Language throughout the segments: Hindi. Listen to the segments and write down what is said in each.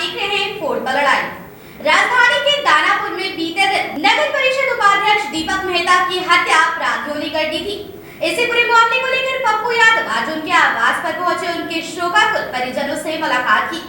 देख रहे हैं फोड़ पर लड़ाई। राजधानी के दानापुर में बीते दिन नगर परिषद उपाध्यक्ष दीपक मेहता की हत्या अपराधियों ने कर दी थी। इसी पूरे मामले को लेकर पप्पू यादव आज उनके आवास पर पहुंचे, उनके शोकाकुल परिजनों से मुलाकात की।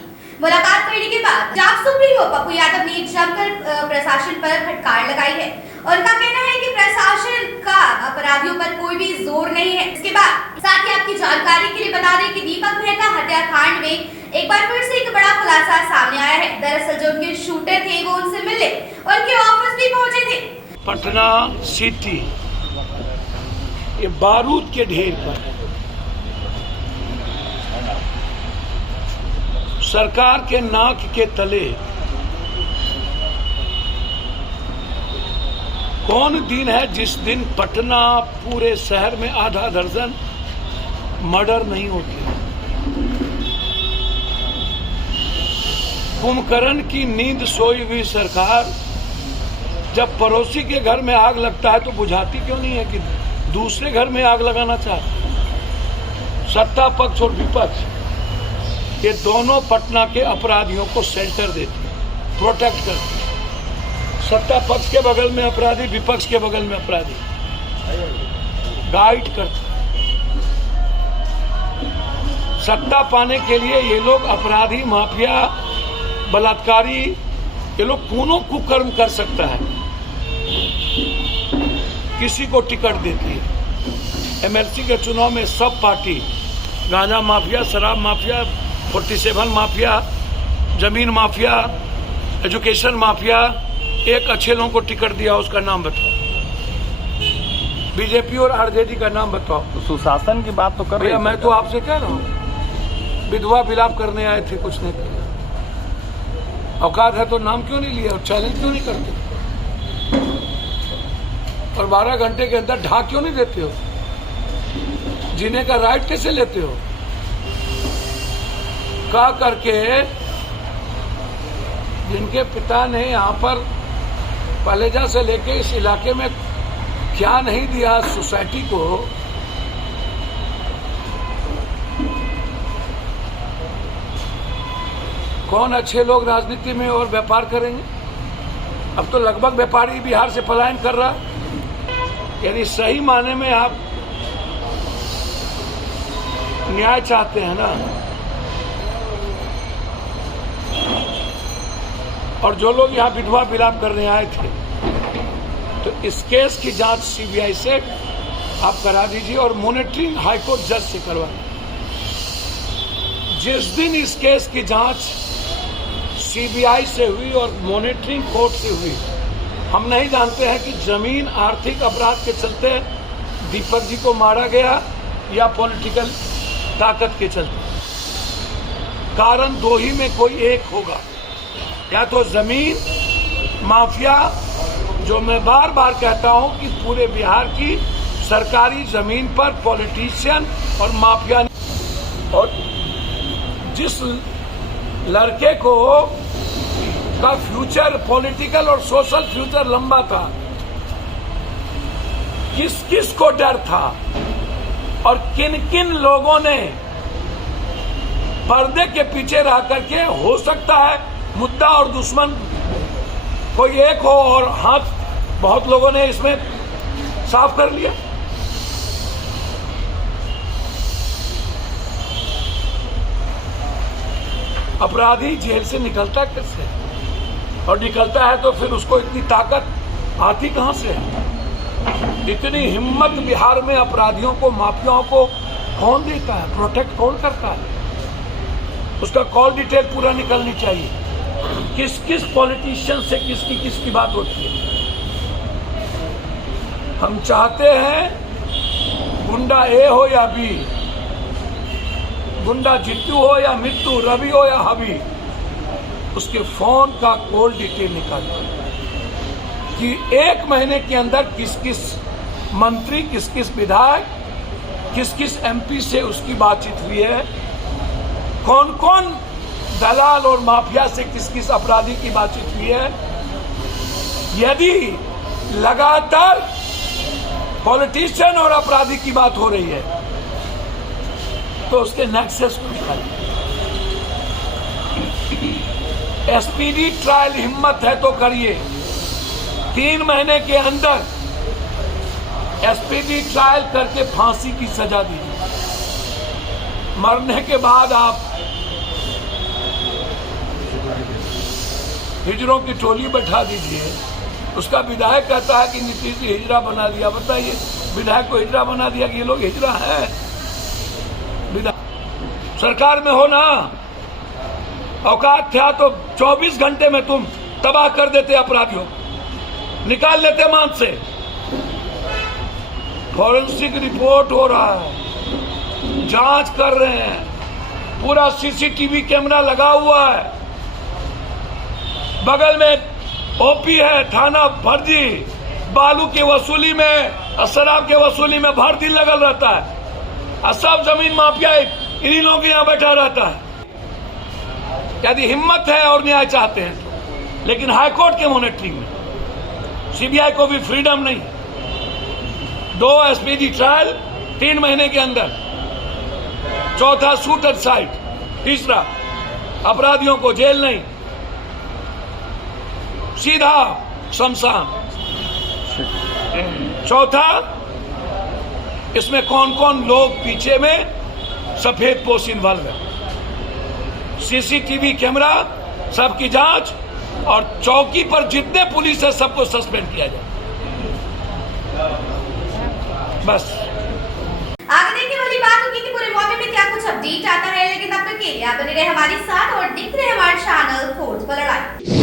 मुलाकात करने के बाद जाप सुप्रीमो पप्पू यादव ने जमकर प्रशासन पर फटकार लगाई है। उनका कहना है कि प्रशासन का अपराधियों पर कोई भी जोर नहीं है। इसके बाद साथ ही आपकी जानकारी के लिए बता दें कि दीपक मेहता हत्याकांड में एक बार फिर से एक बड़ा खुलासा सामने आया है। दरअसल जो उनके शूटर थे वो उनसे मिलने उनके ऑफिस भी पहुंचे थे। पटना सिटी ये बारूद के ढेर पर सरकार के नाक के तले कौन दिन है जिस दिन पटना पूरे शहर में आधा दर्जन मर्डर नहीं होते। कुंभकर्ण की नींद सोई हुई सरकार जब पड़ोसी के घर में आग लगता है तो बुझाती क्यों नहीं है कि दूसरे घर में आग लगाना चाहती। सत्ता पक्ष और विपक्ष ये दोनों पटना के अपराधियों को शेल्टर देती, प्रोटेक्ट करती। सत्ता पक्ष के बगल में अपराधी, विपक्ष के बगल में अपराधी, गाइड करते। सत्ता पाने के लिए ये लोग अपराधी, माफिया, बलात्कारी, ये लोग कौनों कुकर्म कर सकता है, किसी को टिकट देती है। एमएलसी के चुनाव में सब पार्टी गांजा माफिया, शराब माफिया, 47 माफिया, जमीन माफिया, एजुकेशन माफिया, एक अच्छे लोगों को टिकट दिया, उसका नाम बताओ। बीजेपी और आरजेडी का नाम बताओ। तो सुशासन की बात तो कर रहे हैं। मैं तो आपसे कह रहा हूँ, विधवा विलाप करने आए थे, कुछ नहीं किया। औकात है तो नाम क्यों नहीं लिया और चैलेंज क्यों नहीं करते? और 12 घंटे के अंदर ढाक क्यों नहीं देते हो? जीने का राइट कैसे लेते हो? का करके जिनके पिता ने यहाँ पर पलेजा से लेके इस इलाके में क्या नहीं दिया सोसाइटी को, कौन अच्छे लोग राजनीति में और व्यापार करेंगे? अब तो लगभग व्यापारी बिहार से पलायन कर रहा। यानी सही माने में आप न्याय चाहते हैं ना। और जो लोग यहाँ विधवा विलाप करने आए थे, तो इस केस की जांच सीबीआई से आप करा दीजिए और मॉनिटरिंग हाईकोर्ट जज से करवा। जिस दिन इस केस की जांच सीबीआई से हुई और मॉनिटरिंग कोर्ट से हुई, हम नहीं जानते हैं कि जमीन आर्थिक अपराध के चलते दीपक जी को मारा गया या पॉलिटिकल ताकत के चलते। कारण दो ही में कोई एक होगा, या तो जमीन माफिया, जो मैं बार बार कहता हूं कि पूरे बिहार की सरकारी जमीन पर पॉलिटिशियन और माफिया, और जिस लड़के को का फ्यूचर पॉलिटिकल और सोशल फ्यूचर लंबा था, किस किस को डर था और किन किन लोगों ने पर्दे के पीछे रह करके, हो सकता है मुद्दा और दुश्मन कोई एक हो और हाथ बहुत लोगों ने इसमें साफ कर लिया। अपराधी जेल से निकलता कैसे? और निकलता है तो फिर उसको इतनी ताकत आती कहां से है? इतनी हिम्मत बिहार में अपराधियों को, माफियाओं को कौन देता है? प्रोटेक्ट कौन करता है? उसका कॉल डिटेल पूरा निकलनी चाहिए। किस किस पॉलिटिशियन से किसकी बात होती है। हम चाहते हैं गुंडा ए हो या बी, गुंडा जित्तू हो या मित्तू, रवि हो या हबी, उसके फोन का कॉल डिटेल निकालिए कि 1 महीने के अंदर किस किस मंत्री, किस किस विधायक, किस किस एमपी से उसकी बातचीत हुई है, कौन कौन दलाल और माफिया से किस किस अपराधी की बातचीत हुई है। यदि लगातार पॉलिटिशियन और अपराधी की बात हो रही है तो उसके नेक्सस को निकालिए। एसपीडी ट्रायल हिम्मत है तो करिए। 3 महीने के अंदर एसपीडी ट्रायल करके फांसी की सजा दीजिए। मरने के बाद आप हिजड़ों की टोली बैठा दीजिए। उसका विधायक कहता है कि नीतीश जी हिजड़ा बना दिया। बताइए, विधायक को हिजड़ा बना दिया कि ये लोग हिजड़ा है? सरकार में हो ना, औकात था तो 24 घंटे में तुम तबाह कर देते अपराधियों, निकाल लेते मान से। फॉरेंसिक रिपोर्ट हो रहा है, जांच कर रहे हैं, पूरा सीसीटीवी कैमरा लगा हुआ है, बगल में ओपी है, थाना भर्ती, बालू की वसूली में, शराब के वसूली में भर्ती लगल रहता है, और सब जमीन माफिया इन्हीं लोगों के यहाँ बैठा रहता है। यदि हिम्मत है और न्याय चाहते हैं तो, लेकिन हाईकोर्ट के मॉनिटरिंग में सीबीआई को भी फ्रीडम नहीं। 2 एसपीडी ट्रायल 3 महीने के अंदर, चौथा शूट एट साइट, तीसरा अपराधियों को जेल नहीं, सीधा शमशान, चौथा इसमें कौन कौन लोग पीछे में सफेद पोश इन्वॉल्व है, सीसीटीवी कैमरा, सबकी जांच, और चौकी पर जितने पुलिस है सबको सस्पेंड किया जाए। बस आगे देखने वाली बात होगी कि पूरे मामले में क्या कुछ अपडेट आता है, लेकिन तब तक के लिए आप बने रहे हमारे साथ और देखते रहे हमारे चैनल फोर्स पर लड़ाई।